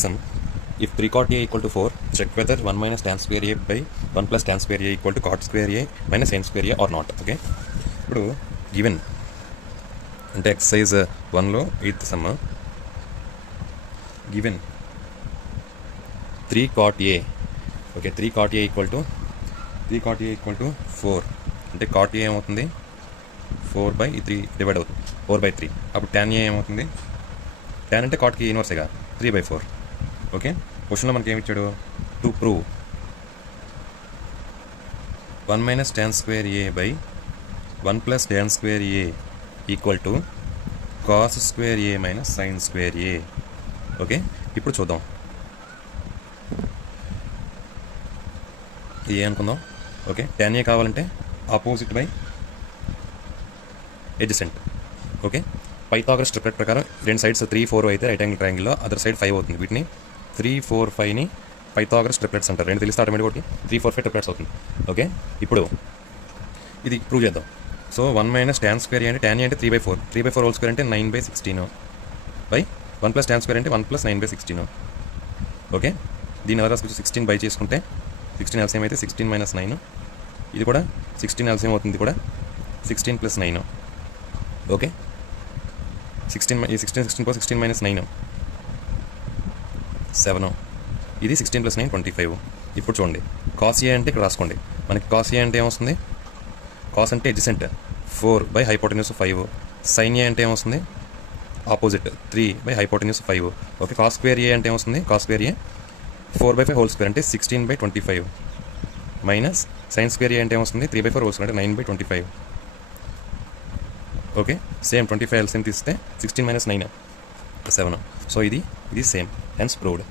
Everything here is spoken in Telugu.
the sum. If 3 cot a equal to 4, check whether 1 minus tan square a by 1 plus tan square a equal to cot square a minus sin square a or not. Okay. ఇప్పుడు గివెన్ అంటే ఎక్సర్సైజ్ 1లో 8th sum given 3 cot a. Okay, 3 cot a equal to 4 అంటే cot a ఏమవుతుంది 4/3 డివైడ్ అవుతుంది 4/3. అప్పుడు tan a ఏమవుతుంది, tan అంటే cotకి ఇన్వర్సేగా 3/4. ఓకే, క్వశ్చన్లో మనకి ఏమి ఇచ్చాడు, to prove 1 minus tan square a by 1 plus tan square a equal to cos square a minus sin square a. Okay, ఇప్పుడు చూద్దాం. ఏ అనుకుందాం. ఓకే, tan a కావాలంటే opposite by adjacent. Okay, Pythagoras triplet ప్రకారం రెండు సైడ్స్ 3, 4 అయితే రైట్ యాంగిల్ ట్రయాంగిల్లో అదర్ సైడ్ 5 అవుతుంది. వీటిని 3, 4, 5ని పైథాగరస్ ట్రిప్లెట్స్ అంటారు. రెండు తెలిస్తే ఆటోమేటిక్ ఒకటి 3, 4, 5 ట్రిప్లెట్స్ అవుతుంది. ఓకే, ఇప్పుడు ఇది ప్రూవ్ చేద్దాం. So 1 minus tan square a అంటే tan a అంటే 3/4, 3/4 హోల్ స్క్వేర్ అంటే 9/16 బై 1 plus tan square అంటే 1 plus 9/16. ఓకే, దీని ఎలా రాసుకొచ్చి 16 బై చేసుకుంటే 16 ఎల్సిఎం అయితే 16 minus 9. ఇది కూడా 16 ఎల్సిఎం అవుతుంది, కూడా 16 plus 9. Okay, 16 plus 16 minus 9 7. ఇది 16 plus 9 25. ఇప్పుడు చూడండి, cos a అంటే ఇక్కడ రాసుకోండి. మనకి cos a అంటే ఏమొస్తుంది, cos అంటే adjacent 4 by hypotenuse 5. sin a అంటే ఏమొస్తుంది, opposite 3 by hypotenuse 5. Okay, cos square a అంటే ఏమొస్తుంది, cos square a 4/5 whole square అంటే 16/25 మైనస్ sin square a అంటే ఏమొస్తుంది 3/4 హోల్ స్క్వేర్ అంటే 9/25. ఓకే, సేమ్ 25 ఎల్సిఎం తీస్తే 16 minus 9 7. సో ఇది సేమ్, హెన్స్ ప్రూవ్డ్.